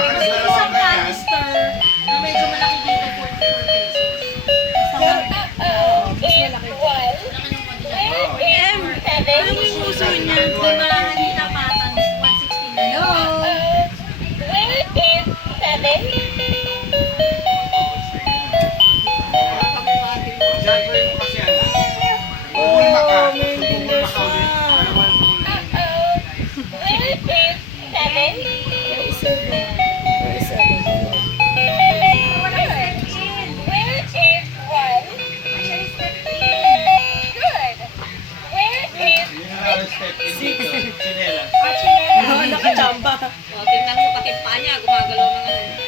isang canister na medyo malaki dito, 44 pesos. Ano yung puso niya? Diba, hindi tapatan, 160 na. Hello? Where is 7? Nakachamba. Tingnan mo pati pa niya, gumagalaw ng ano.